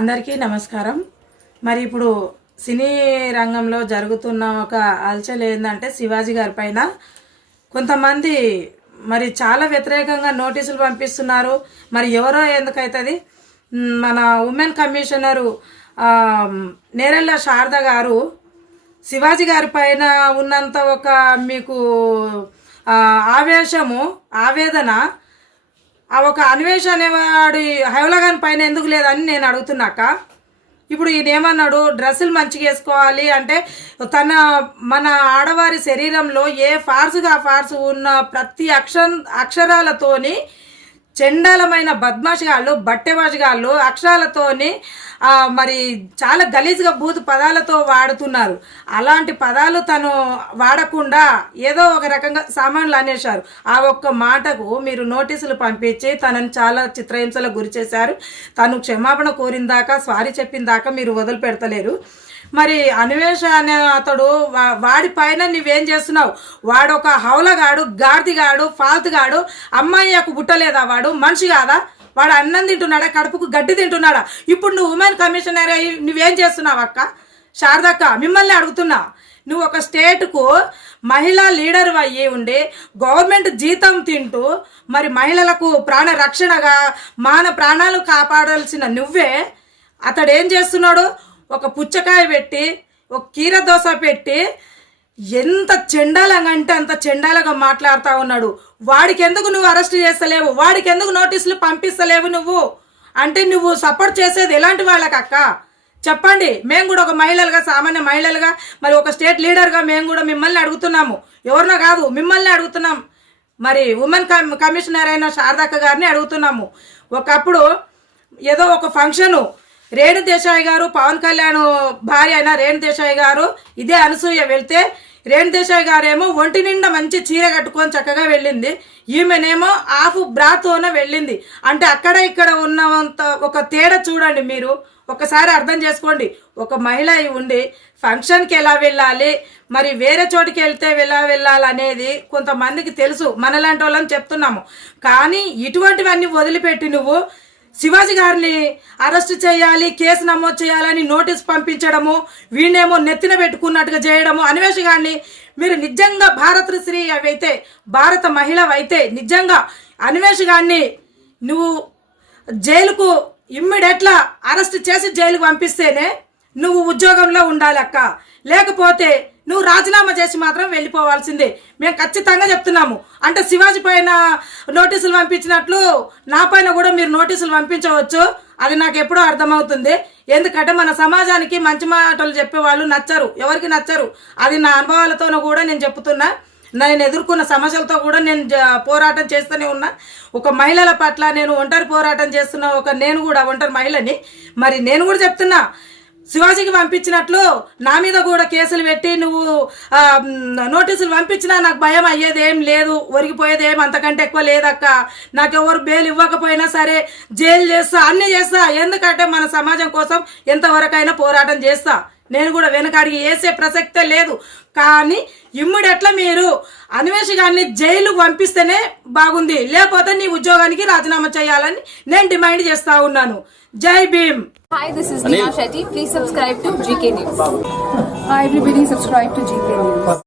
అందరికీ నమస్కారం. మరి ఇప్పుడు సినీ రంగంలో జరుగుతున్న ఒక అలచల్ ఏంటంటే శివాజీ గారి పైన కొంతమంది మరి చాలా వ్యతిరేకంగా నోటీసులు పంపిస్తున్నారు. మరి ఎవరో ఎందుకైతుంది, మన ఉమెన్ కమిషనరు నేరెళ్ళ శారద గారు శివాజీ గారి పైన ఉన్నంత ఒక మీకు ఆవేదన ఆ ఒక అన్వేష్ అనేవాడి హైవలగాన్ పైన ఎందుకు లేదని నేను అడుగుతున్నాక, ఇప్పుడు ఈయన ఏమన్నాడు, డ్రెస్సులు మంచిగా వేసుకోవాలి అంటే మన ఆడవారి శరీరంలో ఏ ఫార్సుగా ఫార్సు ఉన్న ప్రతి అక్షరాలతోని చెండాలమైన బద్మాషిగాళ్ళు బట్టెబాషిగాళ్ళు అక్షరాలతోని మరి చాలా గలీజ్గా బూతు పదాలతో వాడుతున్నారు. అలాంటి పదాలు తను వాడకుండా ఏదో ఒక రకంగా సామాన్లు అనేశారు. ఆ ఒక్క మాటకు మీరు నోటీసులు పంపించి తనని చాలా చిత్రహింసలకు గురి చేశారు. తను క్షమాపణ కోరిన దాకా, సారీ చెప్పిన దాకా మీరు వదిలిపెడతలేరు. మరి అన్వేష అనే అతడు వాడి పైన నువ్వేం చేస్తున్నావు? వాడు ఒక హౌలగాడు, గాడిదిగాడు, ఫాల్తుగాడు. అమ్మాయికు పుట్టలేదా? వాడు మనిషి కాదా? వాడు అన్నం తింటున్నాడా? కడుపుకు గడ్డి తింటున్నాడా? ఇప్పుడు నువ్వు ఉమెన్ కమిషనర్ అయ్యి నువ్వేం చేస్తున్నావు అక్క? శారదక్క, మిమ్మల్ని అడుగుతున్నా. నువ్వు ఒక స్టేట్కు మహిళా లీడర్ అయ్యి ఉండి గవర్నమెంట్ జీతం తింటూ మరి మహిళలకు ప్రాణ రక్షణగా ప్రాణాలు కాపాడాల్సిన నువ్వే అతడు ఏం చేస్తున్నాడు? ఒక పుచ్చకాయ పెట్టి ఒక కీర దోశ పెట్టి ఎంత చెండాలంగా అంటే అంత చెండాలంగా మాట్లాడుతూ ఉన్నాడు. వాడికి ఎందుకు నువ్వు అరెస్ట్ చేస్తలేవు? వాడికి ఎందుకు నోటీసులు పంపిస్తలేవు నువ్వు? అంటే నువ్వు సపోర్ట్ చేసేది ఎలాంటి వాళ్ళకక్క చెప్పండి. మేము కూడా ఒక మహిళలుగా, సామాన్య మహిళలుగా, మరి ఒక స్టేట్ లీడర్గా మేము కూడా మిమ్మల్ని అడుగుతున్నాము. ఎవరినో కాదు, మిమ్మల్ని అడుగుతున్నాం. మరి ఉమెన్ కమిషనర్ అయిన శారదక్క గారిని అడుగుతున్నాము. ఒకప్పుడు ఏదో ఒక ఫంక్షను రేణు దేశాయ్ గారు, పవన్ కళ్యాణ్ భార్య అయిన రేణు దేశాయ్ గారు ఇదే అనసూయ వెళ్తే రేణు దేశాయ్ గారేమో ఒంటి నిండా మంచి చీర కట్టుకొని చక్కగా వెళ్ళింది. ఈమెనేమో హాఫ్ బ్రాతోనే వెళ్ళింది. అంటే అక్కడ ఇక్కడ ఉన్నంత ఒక తేడా చూడండి. మీరు ఒకసారి అర్థం చేసుకోండి. ఒక మహిళ ఉండి ఫంక్షన్కి ఎలా వెళ్ళాలి, మరి వేరే చోటికి వెళ్తే ఎలా వెళ్ళాలనేది కొంతమందికి తెలుసు. మనలాంటి వాళ్ళని చెప్తున్నాము. కానీ ఇటువంటివన్నీ వదిలిపెట్టి నువ్వు శివాజీ గారిని అరెస్ట్ చేయాలి, కేసు నమోదు చేయాలని నోటీస్ పంపించడము, వీణేమో నెత్తిన పెట్టుకున్నట్టుగా చేయడము. అన్వేష్ గారిని మీరు నిజంగా భారతశ్రీ అవైతే, భారత మహిళ అయితే నిజంగా అన్వేష్ గారిని నువ్వు జైలుకు ఇమ్మీడియట్లా అరెస్ట్ చేసి జైలుకు పంపిస్తేనే నువ్వు ఉద్యోగంలో ఉండాలక్క. లేకపోతే నువ్వు రాజీనామా చేసి మాత్రం వెళ్ళిపోవాల్సిందే. మేము ఖచ్చితంగా చెప్తున్నాము. అంటే శివాజీ పైన నోటీసులు పంపించినట్లు నా పైన కూడా మీరు నోటీసులు పంపించవచ్చు. అది నాకు ఎప్పుడో అర్థమవుతుంది. ఎందుకంటే మన సమాజానికి మంచి మాటలు చెప్పేవాళ్ళు నచ్చరు, ఎవరికి నచ్చరు. అది నా అనుభవాలతోనూ కూడా నేను చెప్తున్నా. నేను ఎదుర్కొన్న సమస్యలతో కూడా నేను పోరాటం చేస్తూనే ఉన్నా. ఒక మహిళల పట్ల నేను ఒంటరి పోరాటం చేస్తున్నా. నేను కూడా ఒంటరి మహిళని. మరి నేను కూడా చెప్తున్నా, శివాజీకి పంపించినట్లు నా మీద కూడా కేసులు పెట్టి నువ్వు నోటీసులు పంపించినా నాకు భయం అయ్యేది ఏం లేదు, ఒరిగిపోయేది ఏం అంతకంటే ఎక్కువ లేదక్క. నాకెవరు బెయిల్ ఇవ్వకపోయినా సరే జైలు చేస్తా, అన్నీ చేస్తా. ఎందుకంటే మన సమాజం కోసం ఎంతవరకైనా పోరాటం చేస్తా. నేను కూడా వెనకడిగి వేసే ప్రసక్తే లేదు. కానీ ఇమ్మీడియట్లా మీరు అన్వేష్ గారిని జైలు పంపిస్తేనే బాగుంది. లేకపోతే నీ ఉద్యోగానికి రాజీనామా చేయాలని నేను డిమాండ్ చేస్తా ఉన్నాను. జై Bhim. Hi, this is Neha Shetty. Please subscribe to GK News. Hi everybody, subscribe to GK News.